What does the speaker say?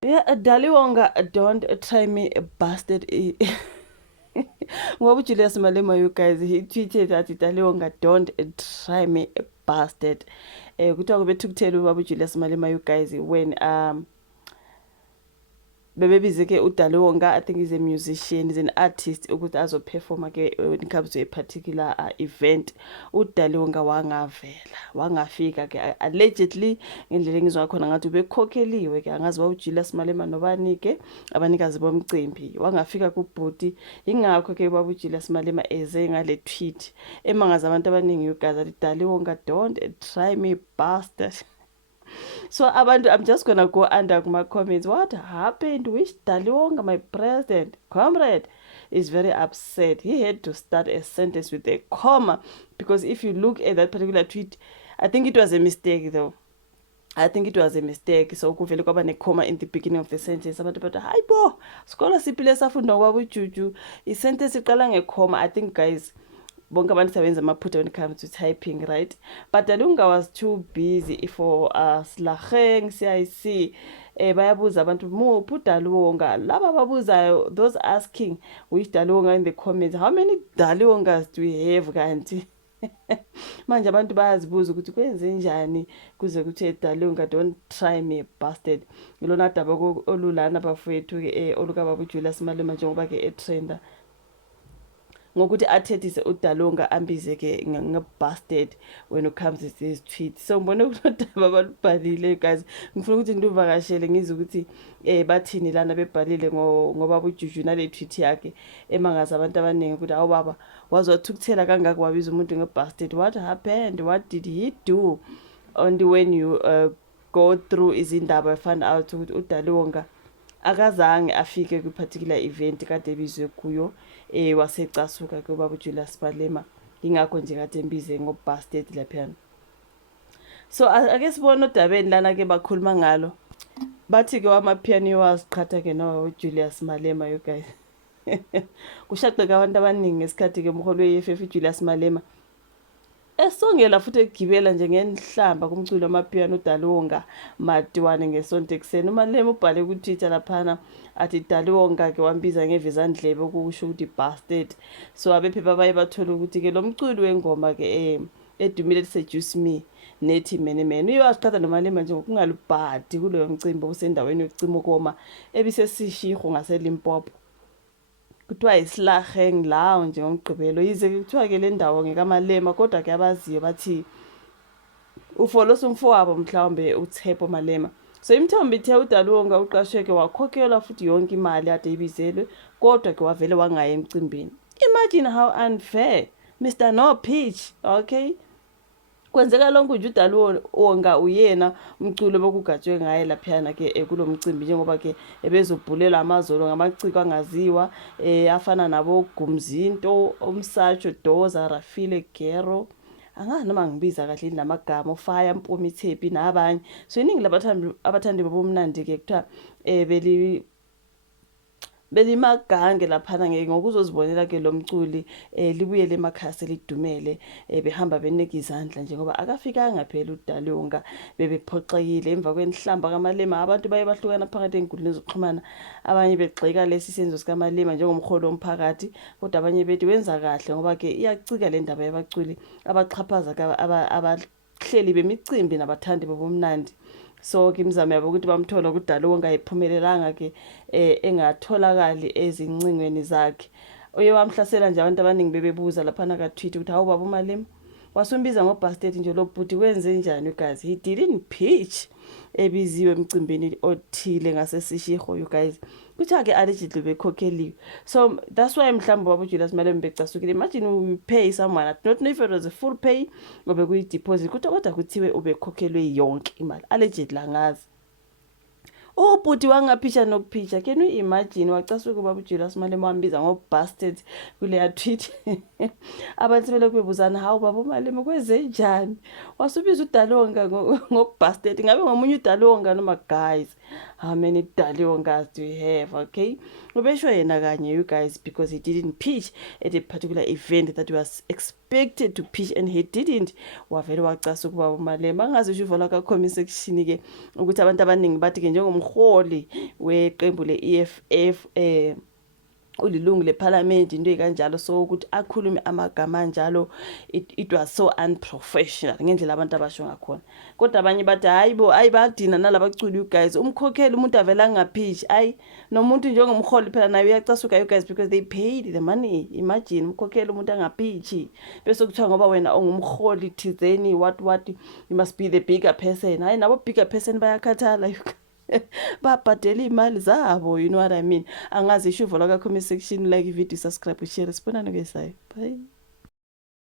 Yeah, Daliwonga, don't try me, bastard. Ngoba uJulius Malema, you guys, he tweeted that Daliwonga, don't try me, bastard. Kuthiwa kubethukuthela ubaba uJulius Malema, you guys, when bebebize-ke uDaliwonga, I think he's a musician, he's an artist, ukuthi azoperforma-ke when it comes to a particular event. uDaliwonga wangafika-ke allegedly, ngendlela engizwa khona ngathi ubekhokheliwe-ke, angazi uJulius Malema nobani-ke abanikazi bomcimbi. Wangafika kubhuti, yingakho-ke baba uJulius Malema eze ngale tweet emangaza abantu abaningi ugazi athi Daliwonga, don't try me, bastard. So abantu, I'm just gonna go under my comments. What happened? Which Daliwonga, my president, comrade, is very upset. He had to start a sentence with a comma, because if you look at that particular tweet, I think it was a mistake though. I think it was a mistake. So kuvele kwaba ne-comma in the beginning of the sentence. Abantu bathi, hayi bo, sikolo siphile safunda kwabo uJuju. I-sentence iqala nge-comma. I think guys, bonke abantu sebenza amaphutha when it comes to typing, right? But Daliwonga was too busy for Slageng, CIC. Bayabuza abantu, muphi uDaliwonga? Laba babuzayo, those asking which Daliwonga in the comments. How many Daliwongas do we have kanti? Manje abantu bayazibuza ukuthi kwenze njani kuze kuthe Daliwonga, don't try me, bastard. Ilona daba olulana bafowethu-ke olukababa uJulius Malema njengoba ke etrenda ngokuthi athethise uDaliwonga ambize-ke nge-bastard when it comes to these tweets. So ngibone kunodaba abalubhalile guys, ngifuna ukuthi ngiluvakashele ngizwe ukuthi bathini lana bebhalile ngoba uJuju nale tweet yakhe emangaza abantu abaningi ukuthi awu baba wazothukuthela kangaka wabiza umuntu nge-bastard. What happened? What did he do? Only when you go through izindaba find out ukuthi uDaliwonga akazange afike kwi-particular event kade ebizwe kuyo wasecasuka ke ubaba uJulius Malema, ingakho nje kade embize ngo-bastard laphana. So ake sibone odabeni lana-ke bakhuluma ngalo, bathi-ke wamapiano waziqhatha-ke noJulius Malema, you guys. Kushaqeka abantu abaningi ngesikhathi-ke umholi we-EFF uJulius Malema esongela futhi egibela nje ngenhlamba kumculo wamapiano uDaliwonga Matiwane ngesonto ekuseni. uMalema ubhale ku-Twitter laphana athi Daliwonga-ke wambiza ngevezandlebe okusho ukuthi bastard. So abephepha baye bathola ukuthi-ke lo mculi wengoma-ke edumile lisejuice me nethi mene mene uye waziqhatha noMalema nje ngokungalubhadi kuloyo mcimbi obusendaweni yokucima ukoma ebisesishiho ngaseLimpopo, kuthiwa iSlageng lawo nje ngomgqibelo. Yize kuthiwa-ke le ndawo ngekaMalema, kodwa-ke abaziyo bathi ufolosa umfowabo mhlawumbe uTshepo Malema. So imithombo ithe uDaliwonga uqashwe-ke wakhokhelwa futhi yonke imali ade ibizelwe, kodwa-ke wavele wangaya emcimbini. Imagine how unfair, Mr. No Peach, okay? Kwenzeka lonke nje uDaliwonga uyena umculo bokugatshwe ngaye laphana-ke kulo mcimbi, njengoba-ke ebezobhulela amazolo ngamaciko angaziwa afana nabo Gumzinto, Umsatsho, Doza, Rafile Gero, angazi noma ngibiza kahle namagama, uFaya Mpumi Tshepi nabanye. So iningi abathandi babomnandi-ke kuthiwa belimagange laphana ngokuzozibonela-ke lo mculi libuyele emakhasi lidumele, behamba beneka izandla njengoba akafikanga phela uDaliwonga. Bebephoxekile emva kwenhlamba kaMalema. Abantu baye bahlukana phakathi enkundleni zokuxhumana, abanye begxeka lesi senzo sikaMalema njengomholi womphakathi, kodwa abanye bethi wenza kahle ngoba-ke iyacika le ndaba yabaculi abaxhaphaza abahleli bemicimbi nabathandi babomnandi. So-ke imizamo yabo ukuthi bamthola uDaliwonga ayiphumelelanga-ke engatholakali ezincingweni zakhe. Uye wamhlasela nje abantu abaningi bebebuza laphana ka-tweet ukuthi hawu baba uMalema wasumbiza ngo-bastard nje lo bhuti wenze njani guys? He didn't pitch ebiziwe emcimbini othile ngasesishiho, you guys. Kuthiwa-ke allegedly bekhokheliwe. So that's why mhlawumbe ubaba uJulius Malema becasukile. Imagine you pay someone, I don't know if it was a full pay or bekuyi-deposit, kodwa kuthiwe ubekhokhelwe yonke imali, allegedly angazi. Ubhuti wangaphisha nokuphisha. Can you imagine? Wacasuka ubaba uJulius Malema wambiza ngo-bastard kuleya tweet. Abantu belokhu bebuzana, hawu baba uMalema kwenze njani? Wasubiza uDaliwonga ngo-bastard. Ngabe ngomunye uDaliwonga noma guys? how many Daliongas do you have, okay? Ubesho yena kanye, you guys, because he didn't pitch at a particular event that was expected to pitch and he didn't. Wavele wacasa ukuba uMalema angazi usho uvala ka comment section ke ukuthi abantu abaningi bathi ke njengomholi weqembu le-EFF ulilungu leparliament into ekanjalo, so ukuthi akhulume amagama anjalo it was so unprofessional ngendlela abantu abasho ngakhona. Kodwa abanye bathi hayibo ayibadina nalabaculi you guys, umkhokheli umuntu avela angaphishi, ayi nomuntu njengomholi phela naye uyacasuka you guys because they paid the money. Imagine umkhokheli umuntu angaphishi bese kuthiwa ngoba wena ongumholi thizeni what you must be the bigger person. Hayi nabo bigger person bayakhathala babhadela imali zabo, you know what I mean. Angazi isho vala ka comment section, like video, subscribe, share, sibonane ke sayo, bye.